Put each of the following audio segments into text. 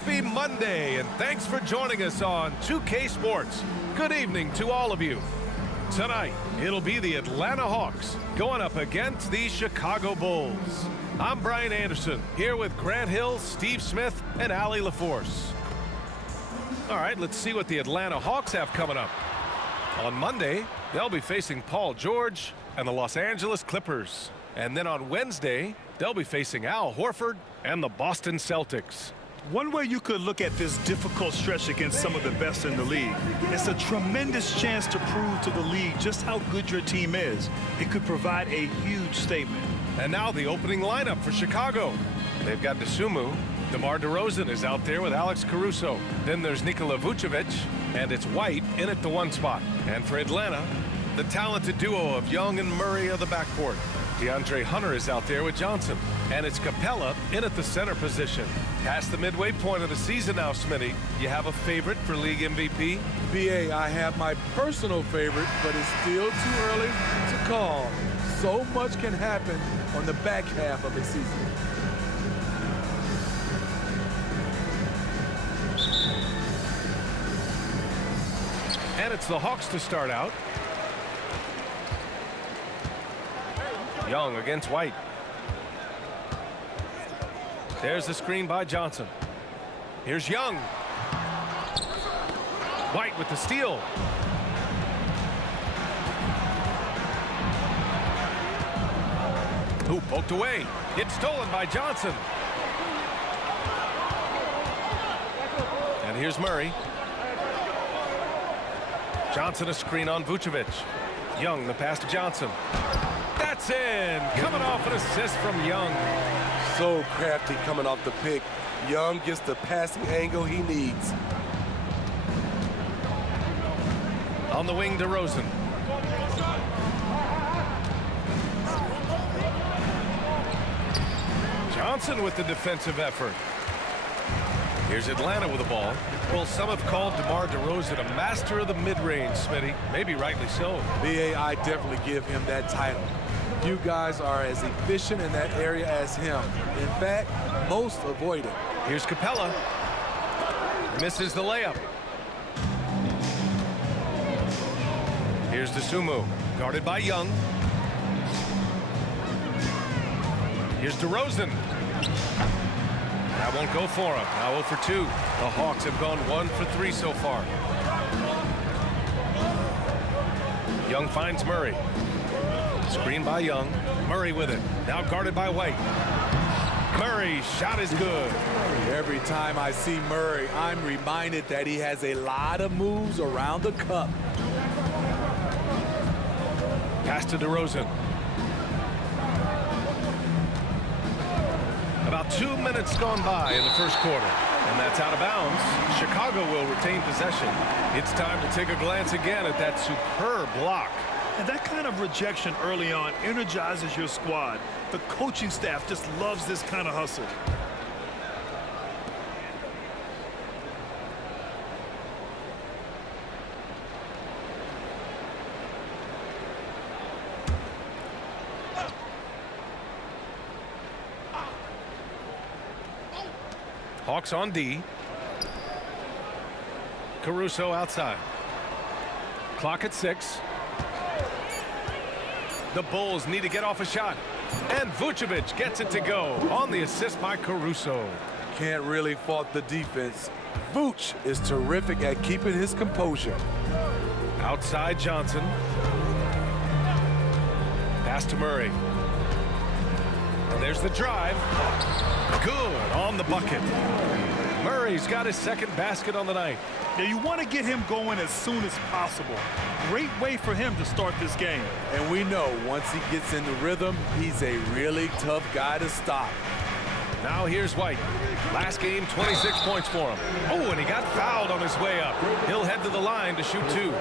Happy Monday, and thanks for joining us on 2K Sports. Good evening to all of you. Tonight, it'll be the Atlanta Hawks going up against the Chicago Bulls. I'm Brian Anderson, here with Grant Hill, Steve Smith, and Allie LaForce. All right, let's see what the Atlanta Hawks have coming up. On Monday, they'll be facing Paul George and the Los Angeles Clippers. And then on Wednesday, they'll be facing Al Horford and the Boston Celtics. One way you could look at this difficult stretch against some of the best in the league, it's a tremendous chance to prove to the league just how good your team is. It could provide a huge statement. And now the opening lineup for Chicago. They've got Dosunmu. DeMar DeRozan is out there with Alex Caruso. Then there's Nikola Vucevic, and it's White in at the one spot. And for Atlanta, the talented duo of Young and Murray of the backcourt. DeAndre Hunter is out there with Johnson. And it's Capella in at the center position. Past the midway point of the season now, Smitty. You have a favorite for league MVP? BA, I have my personal favorite, but it's still too early to call. So much can happen on the back half of a season. And it's the Hawks to start out. Young against White. There's the screen by Johnson. Here's Young. White with the steal. Who poked away. It's stolen by Johnson. And here's Murray. Johnson a screen on Vucevic. Young the pass to Johnson. That's in. Coming off an assist from Young. So crafty coming off the pick. Young gets the passing angle he needs. On the wing, DeRozan. Johnson with the defensive effort. Here's Atlanta with the ball. Well, some have called DeMar DeRozan a master of the mid-range, Smitty. Maybe rightly so. BA, I definitely give him that title. Few guys are as efficient in that area as him. In fact, most avoid it. Here's Capella. Misses the layup. Here's Dosunmu, guarded by Young. Here's DeRozan. That won't go for him. Now 0 for 2. The Hawks have gone 1 for 3 so far. Young finds Murray. Screen by Young. Murray with it. Now guarded by White. Murray's shot is good. Every time I see Murray, I'm reminded that he has a lot of moves around the cup. Pass to DeRozan. About 2 minutes gone by in the first quarter. And that's out of bounds. Chicago will retain possession. It's time to take a glance again at that superb block. And that kind of rejection early on energizes your squad. The coaching staff just loves this kind of hustle. Hawks on D. Caruso outside. Clock at 6. The Bulls need to get off a shot. And Vucevic gets it to go on the assist by Caruso. Can't really fault the defense. Vooch is terrific at keeping his composure. Outside Johnson. Pass to Murray. And there's the drive. Good on the bucket. Murray's got his second basket on the night. Now you want to get him going as soon as possible. Great way for him to start this game. And we know once he gets in the rhythm, he's a really tough guy to stop. Now here's White. Last game, 26 points for him. Oh, and he got fouled on his way up. He'll head to the line to shoot 2.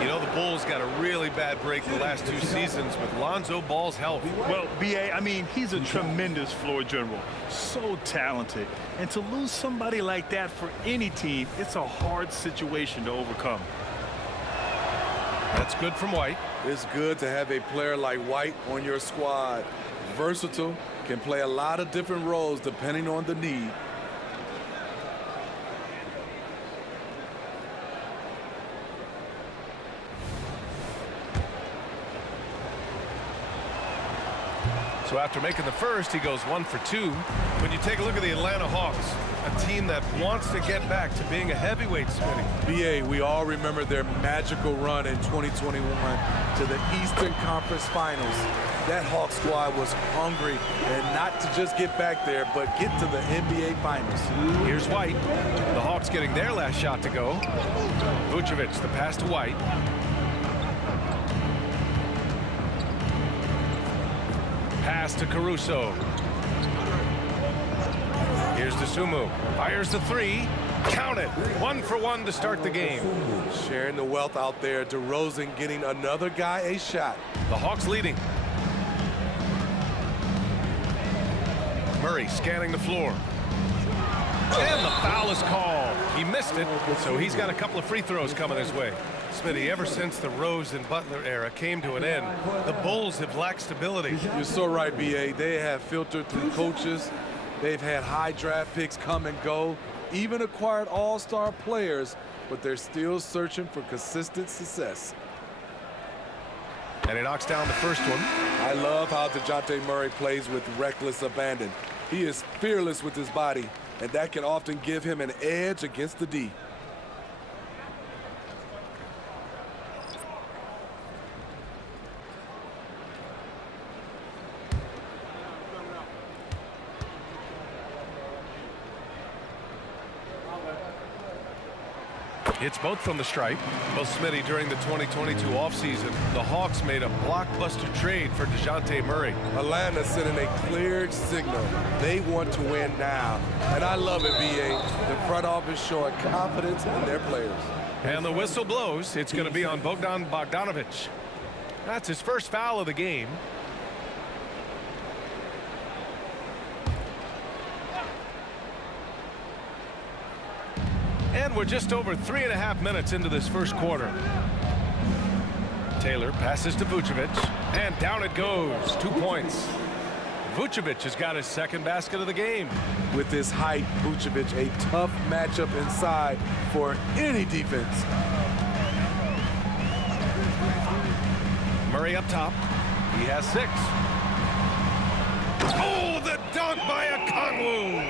You know, the Bulls got a really bad break the last 2 seasons with Lonzo Ball's health. Well, BA, I mean, he's a tremendous floor general. So talented. And to lose somebody like that for any team, it's a hard situation to overcome. That's good from White. It's good to have a player like White on your squad. Versatile, can play a lot of different roles depending on the need. So after making the first, he goes 1 for 2. When you take a look at the Atlanta Hawks, a team that wants to get back to being a heavyweight, Smitty. BA, we all remember their magical run in 2021 to the Eastern Conference Finals. That Hawk squad was hungry, and not to just get back there, but get to the NBA Finals. Here's White. The Hawks getting their last shot to go. Vucevic, the pass to White. Pass to Caruso. Here's Dosunmu. Fires the three. Count it. 1 for 1 to start the game. Sharing the wealth out there. DeRozan getting another guy a shot. The Hawks leading. Murray scanning the floor. And the foul is called. He missed it, so he's got a couple of free throws coming his way. Smitty, ever since the Rose and Butler era came to an end, the Bulls have lacked stability. You're so right, BA. They have filtered through coaches. They've had high draft picks come and go, even acquired all-star players, but they're still searching for consistent success. And he knocks down the first one. I love how DeJounte Murray plays with reckless abandon. He is fearless with his body, and that can often give him an edge against the D. It's both from the stripe. Well, Smitty, during the 2022 offseason, the Hawks made a blockbuster trade for DeJounte Murray. Atlanta sending a clear signal. They want to win now. And I love it, BA. The front office showing confidence in their players. And the whistle blows. It's going to be on Bogdan Bogdanovic. That's his first foul of the game. And we're just over 3.5 minutes into this first quarter. Taylor passes to Vucevic, and down it goes. 2 points. Vucevic has got his second basket of the game. With his height, Vucevic, a tough matchup inside for any defense. Murray up top. He has 6. Oh, the dunk by Okongwu.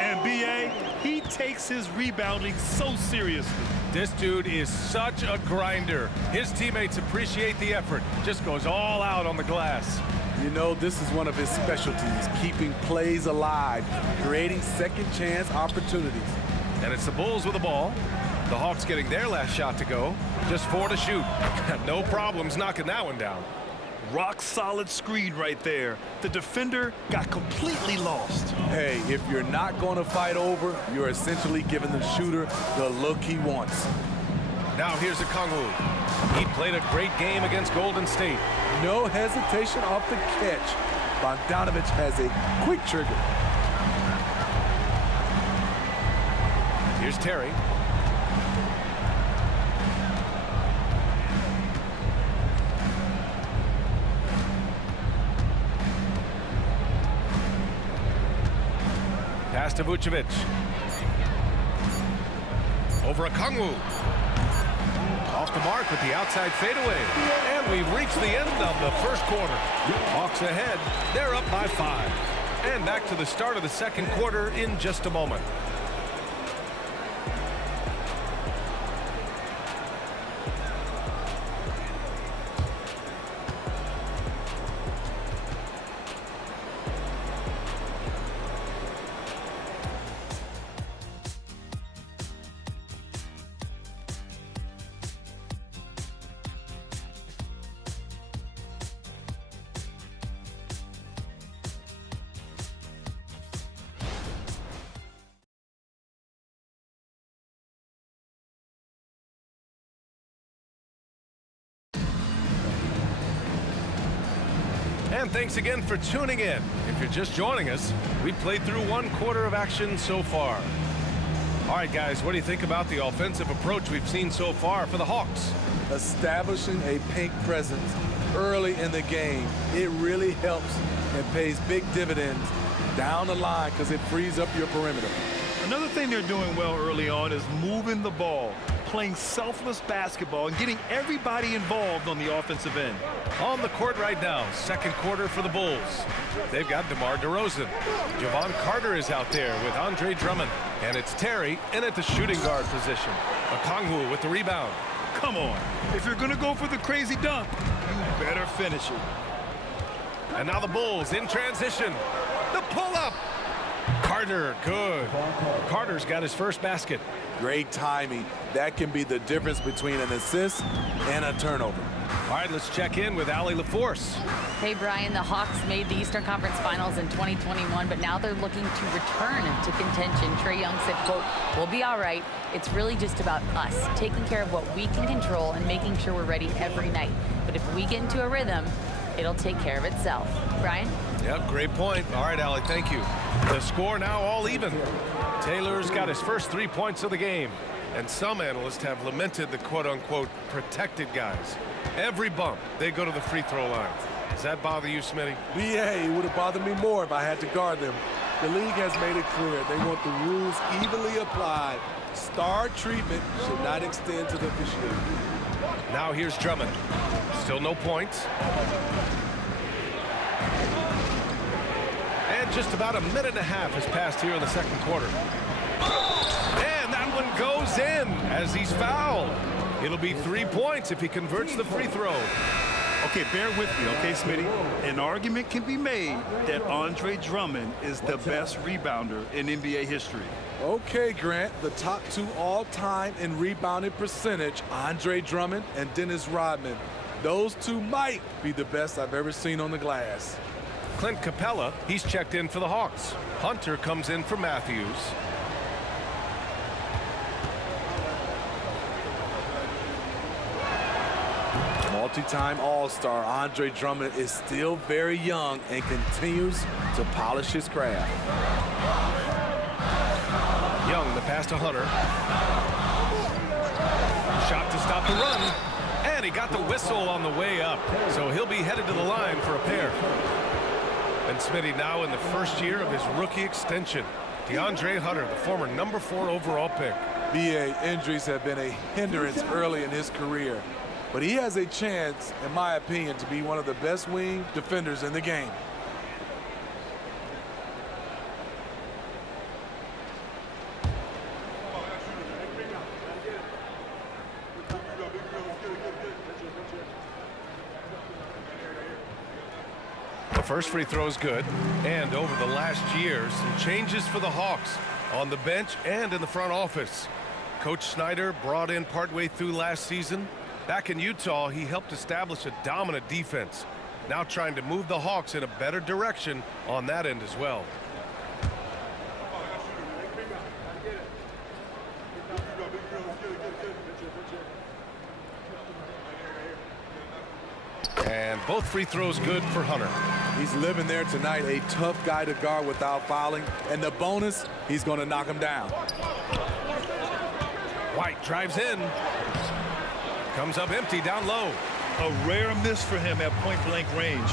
And B.A., he takes his rebounding so seriously. This dude is such a grinder. His teammates appreciate the effort. Just goes all out on the glass. You know, this is one of his specialties, keeping plays alive, creating second chance opportunities. And it's the Bulls with the ball. The Hawks getting their last shot to go. Just 4 to shoot. No problems knocking that one down. Rock solid screen right there. The defender got completely lost. Hey, if you're not going to fight over, you're essentially giving the shooter the look he wants. Now here's Okongwu. He played a great game against Golden State. No hesitation off the catch. Bogdanovic has a quick trigger. Here's Terry. Pass to Vucevic. Over Okongwu. Off the mark with the outside fadeaway. And we've reached the end of the first quarter. Hawks ahead. They're up by 5. And back to the start of the second quarter in just a moment. And thanks again for tuning in. If you're just joining us, we played through 1 quarter of action so far. All right, guys, what do you think about the offensive approach we've seen so far for the Hawks? Establishing a paint presence early in the game, it really helps and pays big dividends down the line because it frees up your perimeter. Another thing they're doing well early on is moving the ball, playing selfless basketball and getting everybody involved on the offensive end. On the court right now, second quarter for the Bulls. They've got DeMar DeRozan. Javon Carter is out there with Andre Drummond. And it's Terry in at the shooting guard position. Okongwu with the rebound. Come on. If you're going to go for the crazy dunk, you better finish it. And now the Bulls in transition. The pull-up. Carter, good. Carter's got his first basket. Great timing. That can be the difference between an assist and a turnover. All right, let's check in with Allie LaForce. Hey, Brian, the Hawks made the Eastern Conference Finals in 2021, but now they're looking to return to contention. Trae Young said, quote, "We'll be all right. It's really just about us, taking care of what we can control and making sure we're ready every night. But if we get into a rhythm, it'll take care of itself." Brian? Yep, great point. All right, Allie, thank you. The score now all even. Taylor's got his first 3 points of the game. And some analysts have lamented the quote-unquote protected guys. Every bump, they go to the free throw line. Does that bother you, Smitty? BA, it would have bothered me more if I had to guard them. The league has made it clear they want the rules evenly applied. Star treatment should not extend to the officiating. Now here's Drummond. Still no points. And just about a minute and a half has passed here in the second quarter. And that one goes in as he's fouled. It'll be 3 points if he converts the free throw. Okay, bear with me, okay, Smitty? An argument can be made that Andre Drummond is the best rebounder in NBA history. Okay, Grant, the top two all-time in rebounding percentage, Andre Drummond and Dennis Rodman. Those two might be the best I've ever seen on the glass. Clint Capella, he's checked in for the Hawks. Hunter comes in for Matthews. Multi-time All-Star Andre Drummond is still very young and continues to polish his craft. Young, the pass to Hunter. Shot to stop the run. And he got the whistle on the way up. So he'll be headed to the line for a pair. And Smitty now in the first year of his rookie extension. DeAndre Hunter, the former number 4 overall pick. BA, injuries have been a hindrance early in his career. But he has a chance, in my opinion, to be one of the best wing defenders in the game. The first free throw is good. And over the last year, some changes for the Hawks on the bench and in the front office. Coach Snyder brought in partway through last season. Back in Utah, he helped establish a dominant defense. Now trying to move the Hawks in a better direction on that end as well. And both free throws good for Hunter. He's living there tonight, a tough guy to guard without fouling. And the bonus, he's going to knock him down. White drives in. Comes up empty down low. A rare miss for him at point-blank range.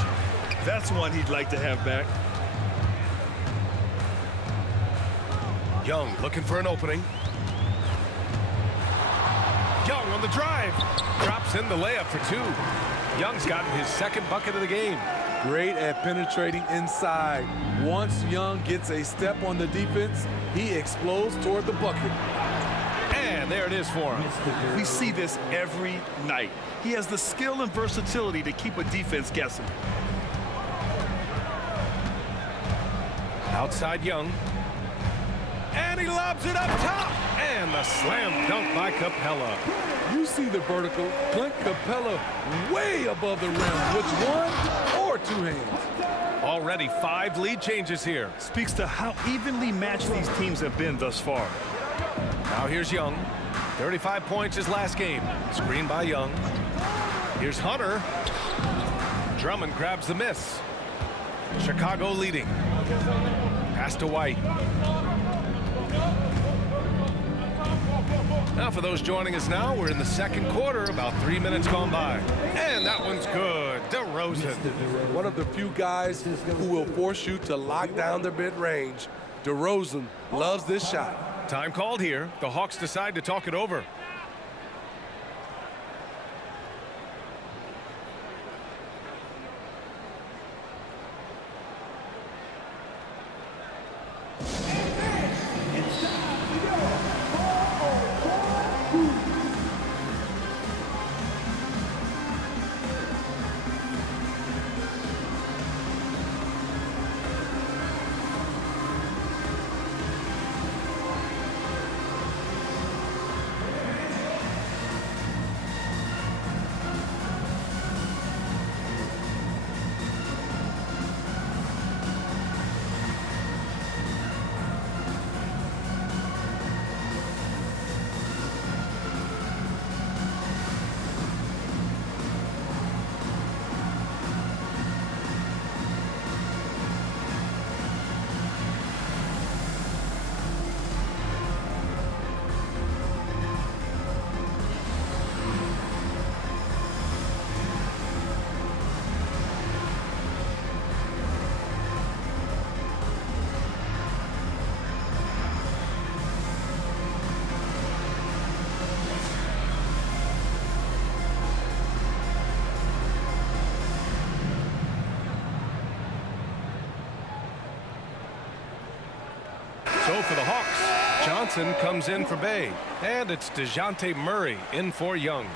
That's one he'd like to have back. Young looking for an opening. Young on the drive. Drops in the layup for 2. Young's gotten his second bucket of the game. Great at penetrating inside. Once Young gets a step on the defense, he explodes toward the bucket. And there it is for him. We see this every night. He has the skill and versatility to keep a defense guessing. Outside Young. And he lobs it up top. And the slam dunk by Capella. You see the vertical. Clint Capella way above the rim with 1 or 2 hands. Already 5 lead changes here. Speaks to how evenly matched these teams have been thus far. Now here's Young. 35 points his last game. Screen by Young. Here's Hunter. Drummond grabs the miss. Chicago leading. Pass to White. Now for those joining us now, we're in the second quarter, about 3 minutes gone by. And that one's good. DeRozan. One of the few guys who will force you to lock down the mid-range. DeRozan loves this shot. Time called here. The Hawks decide to talk it over. So for the Hawks, Johnson comes in for Bay, and it's DeJounte Murray in for Young.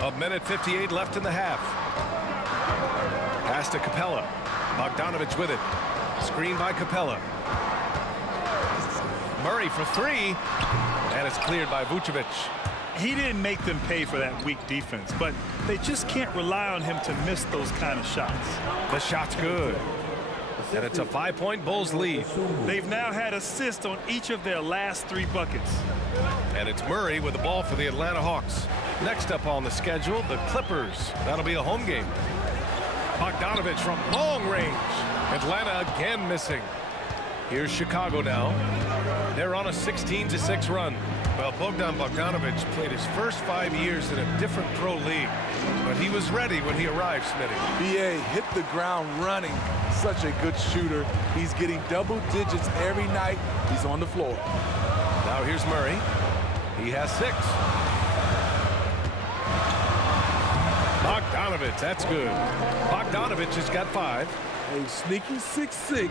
A minute 58 left in the half. Pass to Capella. Bogdanovich with it. Screen by Capella. Murray for three. And it's cleared by Vucevic. He didn't make them pay for that weak defense, but they just can't rely on him to miss those kind of shots. The shot's good. And it's a 5-point Bulls lead. They've now had assists on each of their last 3 buckets. And it's Murray with the ball for the Atlanta Hawks. Next up on the schedule, the Clippers. That'll be a home game. Bogdanovich from long range. Atlanta again missing. Here's Chicago now. They're on a 16-6 run. Well, Bogdan Bogdanovich played his first 5 years in a different pro league. But he was ready when he arrived, Smitty. BA hit the ground running. Such a good shooter. He's getting double digits every night he's on the floor. Now here's Murray. He has 6. Bogdanovich, that's good. Bogdanovich has got 5. A sneaky 6'6".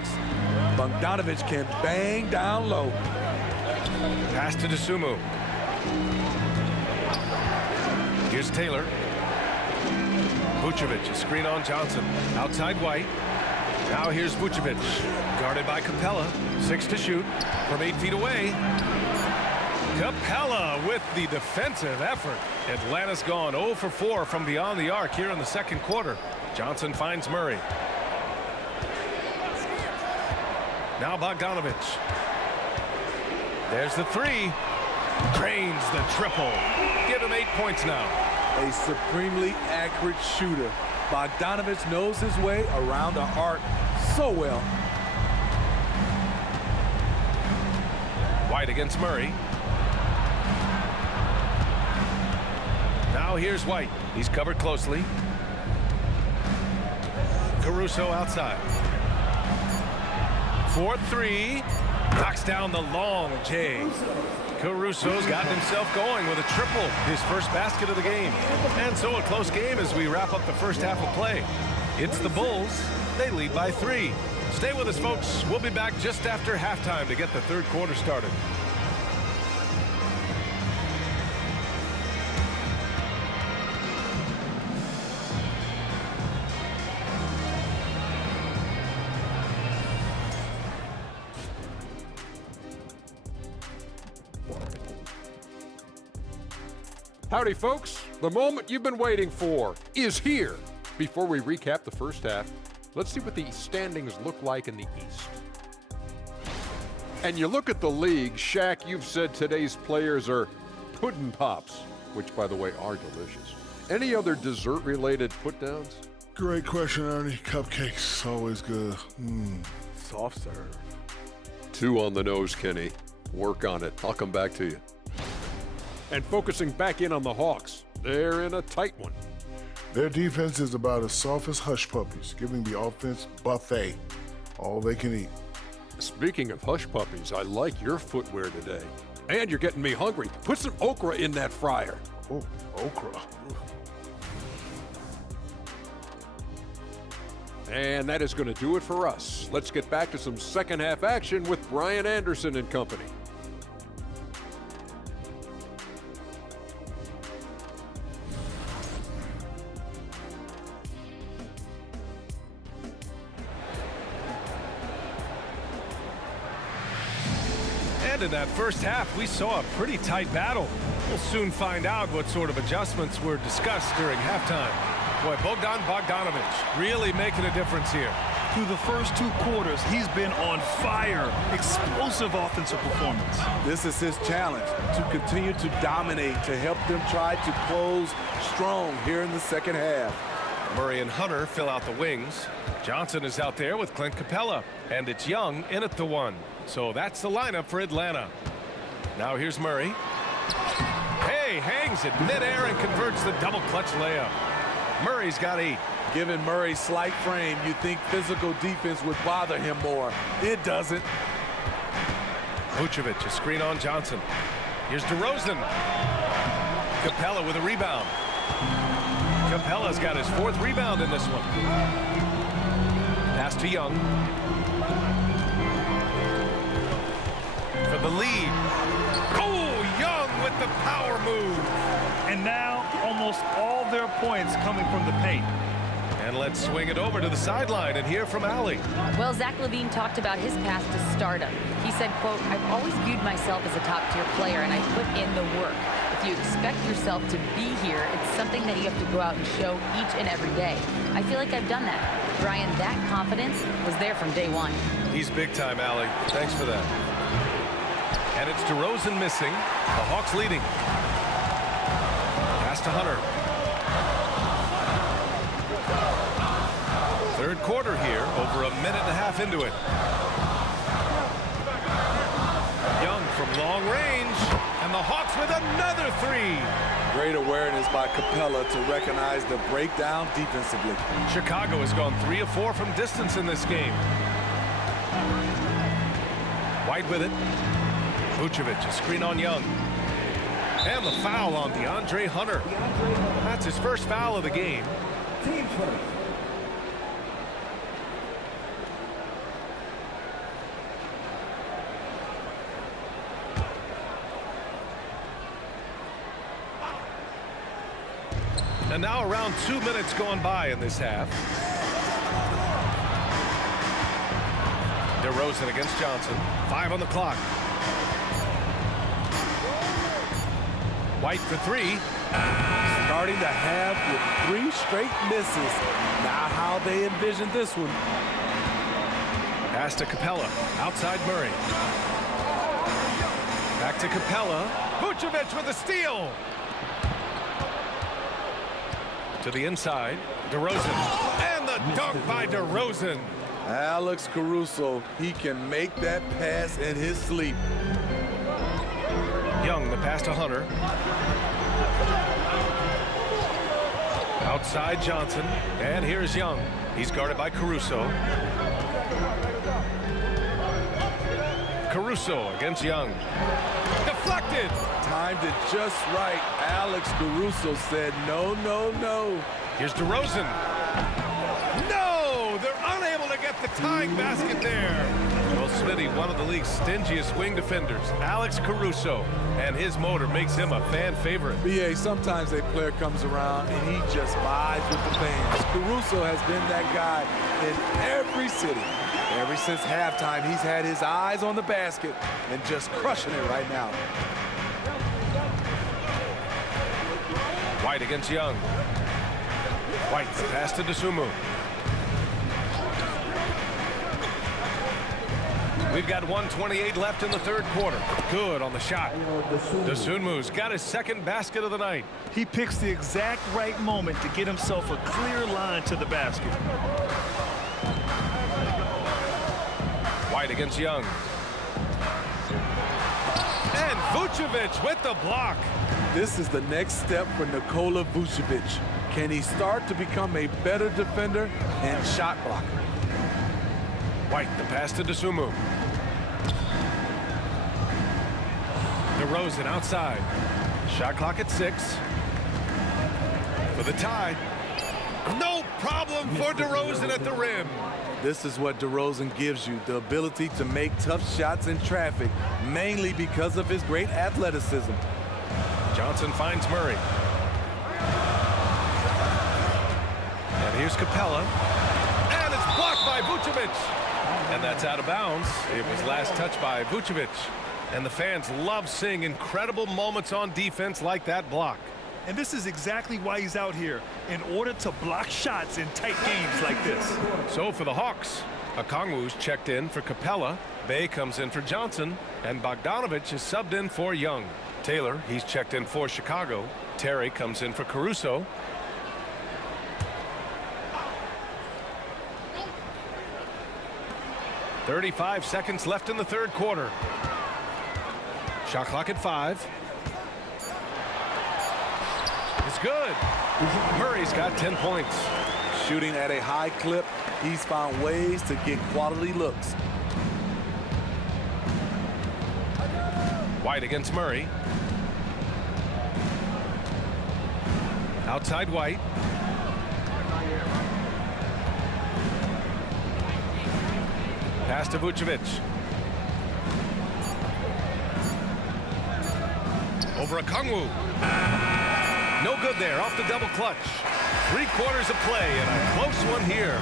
Bogdanovich can bang down low. Pass to DeSumo. Here's Taylor. Vucevic, a screen on Johnson. Outside White. Now here's Vucevic. Guarded by Capella. 6 to shoot from 8 feet away. Capella with the defensive effort. Atlanta's gone 0 for 4 from beyond the arc here in the second quarter. Johnson finds Murray. Now Bogdanovich. There's the 3. Drains the triple. Give him 8 points now. A supremely accurate shooter. Bogdanovich knows his way around the arc so well. White against Murray. Now here's White. He's covered closely. Caruso outside. 4-3. Knocks down the long J. Caruso's gotten himself going with a triple, his first basket of the game. And so a close game as we wrap up the first half of play. It's the Bulls. They lead by 3. Stay with us, folks. We'll be back just after halftime to get the third quarter started. Howdy, folks. The moment you've been waiting for is here. Before we recap the first half, let's see what the standings look like in the East. And you look at the league, Shaq, you've said today's players are puddin' pops, which, by the way, are delicious. Any other dessert-related put-downs? Great question, Ernie. Cupcakes, always good. Soft serve. 2 on the nose, Kenny. Work on it. I'll come back to you. And focusing back in on the Hawks, they're in a tight one. Their defense is about as soft as hush puppies, giving the offense buffet, all they can eat. Speaking of hush puppies, I like your footwear today. And you're getting me hungry. Put some okra in that fryer. Oh, okra. And that is going to do it for us. Let's get back to some second half action with Brian Anderson and company. In that first half, we saw a pretty tight battle. We'll soon find out what sort of adjustments were discussed during halftime. Boy, Bogdan Bogdanovich really making a difference here. Through the first 2 quarters, he's been on fire. Explosive offensive performance. This is his challenge, to continue to dominate, to help them try to close strong here in the second half. Murray and Hunter fill out the wings. Johnson is out there with Clint Capella. And it's Young in at the 1. So that's the lineup for Atlanta. Now here's Murray. Hey, Hangs it midair and converts the double clutch layup. Murray's got 8. Given Murray's slight frame, you'd think physical defense would bother him more. It doesn't. Vucevic, a screen on Johnson. Here's DeRozan. Capella with a rebound. Capella's got his 4th rebound in this one. Pass to Young. For the lead. Oh, Young with the power move. And now almost all their points coming from the paint. And let's swing it over to the sideline and hear from Allie. Well, Zach LaVine talked about his path to stardom. He said, quote, "I've always viewed myself as a top-tier player, and I put in the work. If you expect yourself to be here, it's something that you have to go out and show each and every day. I feel like I've done that." Brian, that confidence was there from day one. He's big time, Allie. Thanks for that. And it's DeRozan missing. The Hawks leading. Pass to Hunter. Third quarter here, over a minute and a half into it. Young from long range, and the Hawks with another 3. Great awareness by Capella to recognize the breakdown defensively. Chicago has gone 3 of 4 from distance in this game. White with it. Vucevic, a screen on Young. And the foul on DeAndre Hunter. That's his first foul of the game. Team first. And now around 2 minutes gone by in this half. DeRozan against Johnson. 5 on the clock. White for 3. Starting the half with 3 straight misses. Not how they envisioned this one. Pass to Capella. Outside Murray. Back to Capella. Vucevic with a steal. To the inside, DeRozan, and the dunk by DeRozan. Alex Caruso, he can make that pass in his sleep. Young, the pass to Hunter. Outside Johnson, and here's Young. He's guarded by Caruso. Caruso against Young. Deflected. Timed it just right. Alex Caruso said no, no, no. Here's DeRozan. No! They're unable to get the tying basket there. Well, Smitty, one of the league's stingiest wing defenders, Alex Caruso, and his motor makes him a fan favorite. BA, sometimes a player comes around and he just vibes with the fans. Caruso has been that guy in every city. Ever since halftime, he's had his eyes on the basket and just crushing it right now. White against Young. White pass to Dosunmu. We've got 1:28 left in the third quarter. Good on the shot. Dosunmu's got his 2nd basket of the night. He picks the exact right moment to get himself a clear line to the basket. White against Young. And Vucevic with the block. This is the next step for Nikola Vucevic. Can he start to become a better defender and shot blocker? White, the pass to Dosunmu. DeRozan outside. Shot clock at 6. For the tie. No problem for DeRozan at the rim. This is what DeRozan gives you, the ability to make tough shots in traffic, mainly because of his great athleticism. Johnson finds Murray. And here's Capella. And it's blocked by Vucevic. And that's out of bounds. It was last touched by Vucevic. And the fans love seeing incredible moments on defense like that block. And this is exactly why he's out here, in order to block shots in tight games like this. So for the Hawks, Okongwu's checked in for Capella. Bey comes in for Johnson. And Bogdanovic is subbed in for Young. Taylor, he's checked in for Chicago. Terry comes in for Caruso. .35 seconds left in the third quarter. Shot clock at 5. is good. Murray's got 10 points. Shooting at a high clip, he's found ways to get quality looks. White against Murray. Outside White. Pass to Vucevic. Over Okongwu. No good there, off the double clutch. 3 quarters of play and a close one here.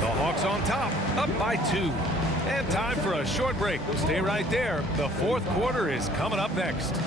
The Hawks on top, up by 2. And time for a short break. Stay right there. The 4th quarter is coming up next.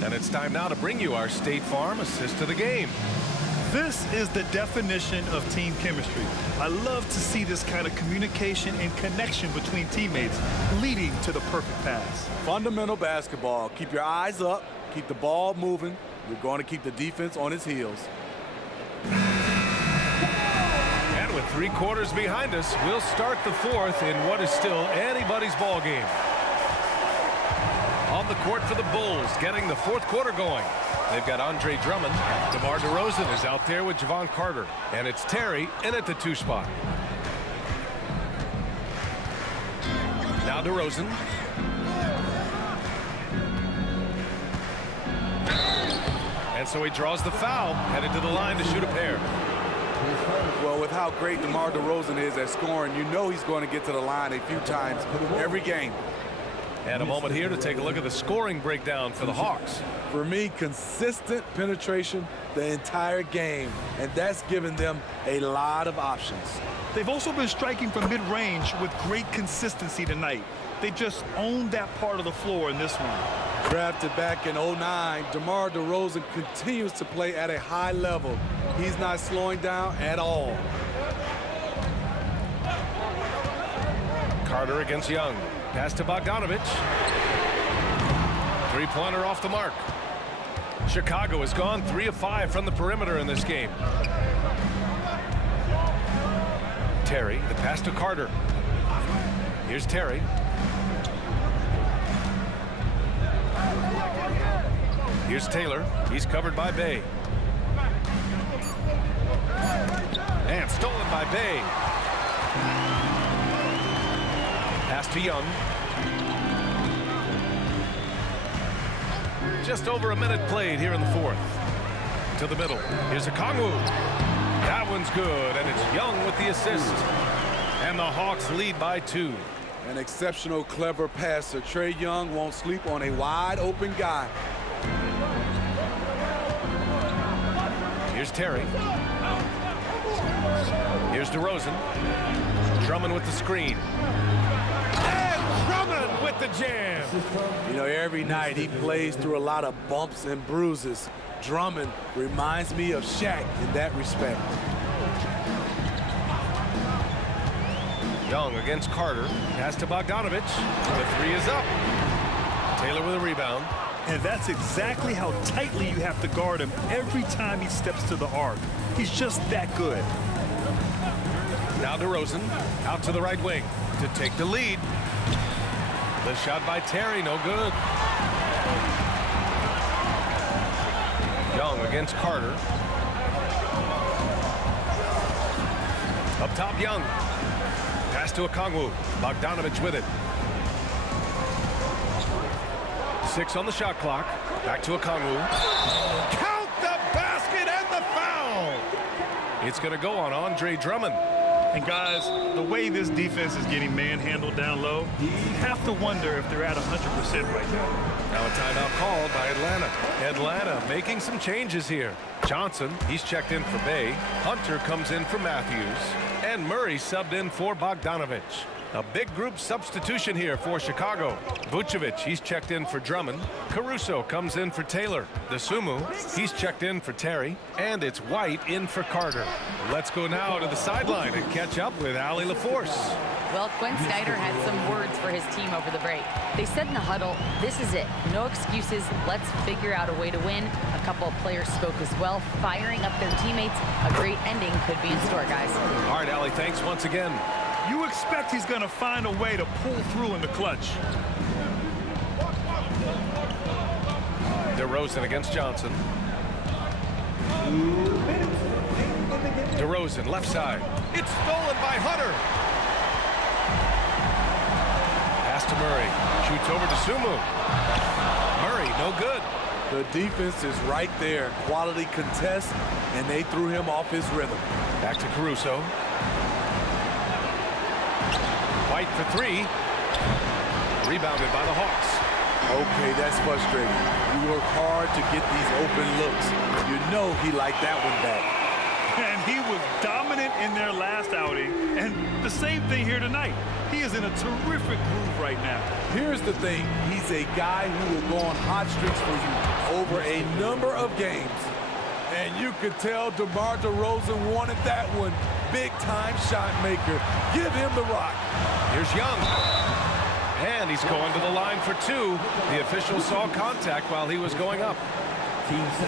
And it's time now to bring you our State Farm assist to the game. This is the definition of team chemistry. I love to see this kind of communication and connection between teammates leading to the perfect pass. Fundamental basketball. Keep your eyes up. Keep the ball moving. You're going to keep the defense on its heels. And with 3 quarters behind us, we'll start the 4th in what is still anybody's ball game. On the court for the Bulls, getting the 4th quarter going. They've got Andre Drummond. DeMar DeRozan is out there with Javon Carter. And it's Terry in at the 2 spot. Now DeRozan. And so he draws the foul, headed to the line to shoot a pair. Well, with how great DeMar DeRozan is at scoring, you know he's going to get to the line a few times every game. And a moment here to take a look at the scoring breakdown for the Hawks. For me, consistent penetration the entire game, and that's given them a lot of options. They've also been striking from mid-range with great consistency tonight. They just owned that part of the floor in this one. Drafted back in 09, DeMar DeRozan continues to play at a high level. He's not slowing down at all. Carter against Young. Pass to Bogdanovic. 3-pointer off the mark. Chicago has gone 3 of 5 from the perimeter in this game. Terry, the pass to Carter. Here's Terry. Here's Taylor. He's covered by Bay. And stolen by Bay. Pass to Young. Just over a minute played here in the 4th. To the middle. Here's Okongwu. That one's good, and it's Young with the assist. And the Hawks lead by 2. An exceptional, clever passer. Trae Young won't sleep on a wide open guy. Here's Terry. Here's DeRozan. Drummond with the screen. And Drummond with the jam. You know, every night he plays through a lot of bumps and bruises. Drummond reminds me of Shaq in that respect. Young against Carter. Pass to Bogdanovic. The 3 is up. Taylor with a rebound. And that's exactly how tightly you have to guard him every time he steps to the arc. He's just that good. Now DeRozan out to the right wing to take the lead. The shot by Terry, no good. Young against Carter. Up top, Young. Pass to Okongwu. Bogdanovic with it. 6 on the shot clock. Back to Okongwu. Count the basket and the foul. It's going to go on Andre Drummond. And guys, the way this defense is getting manhandled down low, you have to wonder if they're at 100% right now. Now a timeout called by Atlanta. Atlanta making some changes here. Johnson, he's checked in for Bay. Hunter comes in for Matthews. And Murray subbed in for Bogdanovic. A big group substitution here for Chicago. Vucevic, he's checked in for Drummond. Caruso comes in for Taylor. Dosunmu, he's checked in for Terry. And it's White in for Carter. Let's go now to the sideline and catch up with Allie LaForce. Well, Quinn Snyder had some words for his team over the break. They said in the huddle, this is it. No excuses. Let's figure out a way to win. A couple of players spoke as well, firing up their teammates. A great ending could be in store, guys. All right, Allie, thanks once again. You expect he's going to find a way to pull through in the clutch. DeRozan against Johnson. DeRozan, left side. It's stolen by Hunter. Pass to Murray. Shoots over to Sumu. Murray, no good. The defense is right there. Quality contest, and they threw him off his rhythm. Back to Caruso. White for three. Rebounded by the Hawks. Okay, that's frustrating. You work hard to get these open looks. You know he liked that one back. And he was dominant in their last outing. And the same thing here tonight. He is in a terrific groove right now. Here's the thing. He's a guy who will go on hot streaks for you over a number of games. And you could tell DeMar DeRozan wanted that one. Big-time shot maker. Give him the rock. Here's Young. And he's going to the line for two. The official saw contact while he was going up.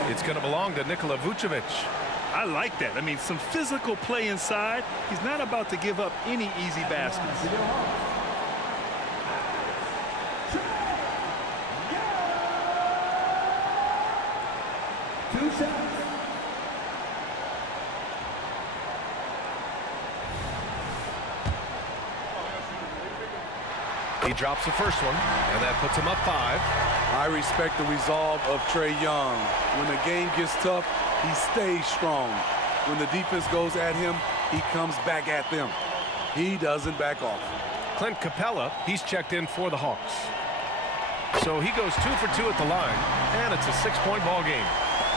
It's going to belong to Nikola Vucevic. I like that. I mean, some physical play inside. He's not about to give up any easy baskets. He drops the first one, and that puts him up 5. I respect the resolve of Trae Young. When the game gets tough, he stays strong. When the defense goes at him, he comes back at them. He doesn't back off. Clint Capella, he's checked in for the Hawks. So he goes 2 for 2 at the line, and it's a 6-point ball game.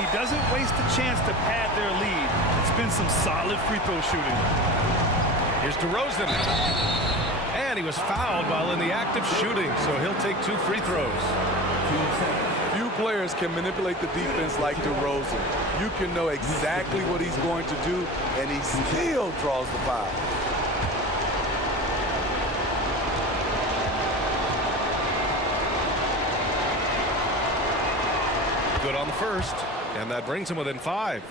He doesn't waste a chance to pad their lead. It's been some solid free throw shooting. Here's DeRozan. And he was fouled while in the act of shooting, so he'll take 2 free throws. Few players can manipulate the defense like DeRozan. You can know exactly what he's going to do, and he still draws the foul. Good on the first, and that brings him within 5.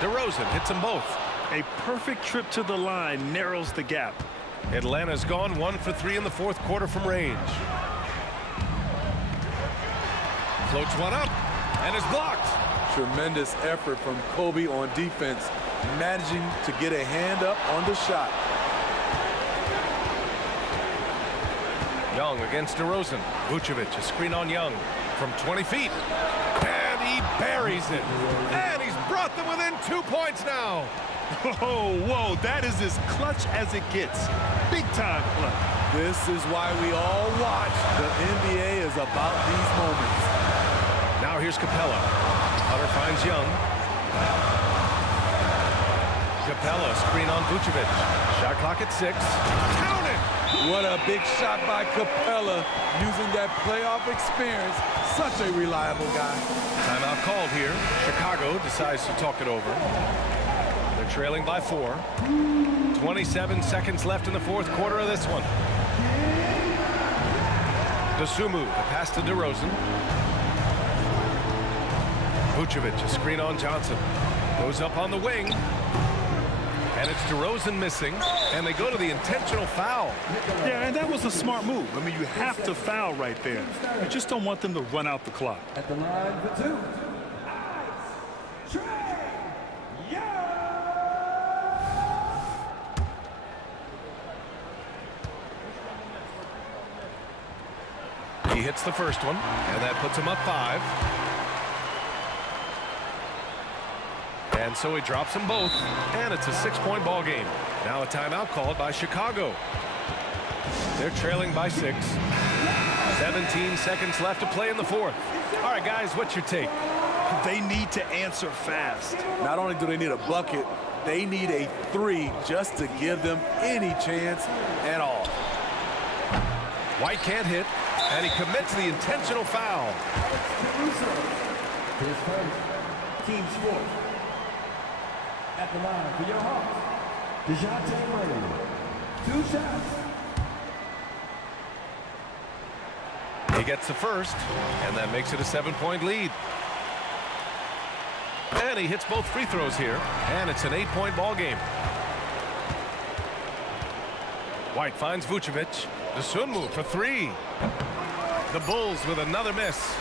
DeRozan hits them both. A perfect trip to the line narrows the gap. Atlanta's gone 1 for 3 in the fourth quarter from range. Floats one up and is blocked. Tremendous effort from Kobe on defense, managing to get a hand up on the shot. Young against DeRozan. Vucevic, a screen on Young from 20 feet. And he buries it. And he's brought them within 2 points now. Oh, whoa, that is as clutch as it gets. Big time clutch. This is why we all watch. The NBA is about these moments. Now here's Capella. Hunter finds Young. Capella, screen on Vucevic. Shot clock at 6. Count it! What a big shot by Capella, using that playoff experience. Such a reliable guy. Timeout called here. Chicago decides to talk it over. They're trailing by 4. 27 seconds left in the fourth quarter of this one. Dosunmu, the pass to DeRozan. Vucevic, a screen on Johnson. Goes up on the wing. And it's DeRozan missing, and they go to the intentional foul. Yeah, and that was a smart move. I mean, you have to foul right there. You just don't want them to run out the clock. At the line for 2, Trae Young. He hits the first one, and that puts him up 5. And so he drops them both, and it's a 6-point ball game. Now a timeout called by Chicago. They're trailing by 6. 17 seconds left to play in the fourth. All right, guys, what's your take? They need to answer fast. Not only do they need a bucket, they need a 3 just to give them any chance at all. White can't hit, and he commits the intentional foul. His first, team's fourth. At the line for your Hawks, DeJounte Murray. 2 shots. He gets the first, and that makes it a 7-point lead. And he hits both free throws here, and it's an 8-point ball game. White finds Vucevic. Dosunmu for 3. The Bulls with another miss.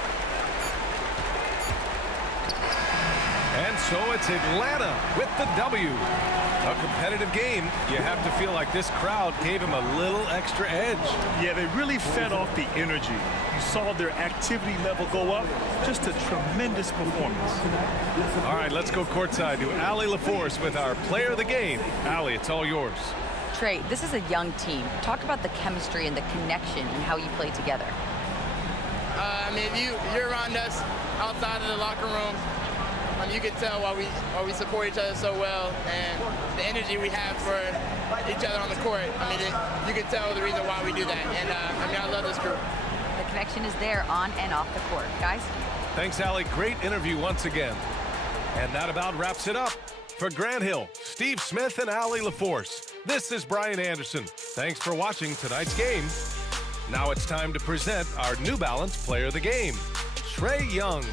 And so it's Atlanta with the W. A competitive game. You have to feel like this crowd gave him a little extra edge. Yeah, they really fed off the energy. You saw their activity level go up. Just a tremendous performance. All right, let's go courtside to Allie LaForce with our player of the game. Allie, it's all yours. Trey, this is a young team. Talk about the chemistry and the connection and how you play together. I mean, you're around us outside of the locker room. You can tell why we support each other so well, and the energy we have for each other on the court. I mean, you can tell the reason why we do that. And I mean, I love this group. The connection is there on and off the court. Guys? Thanks, Allie. Great interview once again. And that about wraps it up. For Grant Hill, Steve Smith, and Allie LaForce, this is Brian Anderson. Thanks for watching tonight's game. Now it's time to present our New Balance Player of the Game, Trae Young.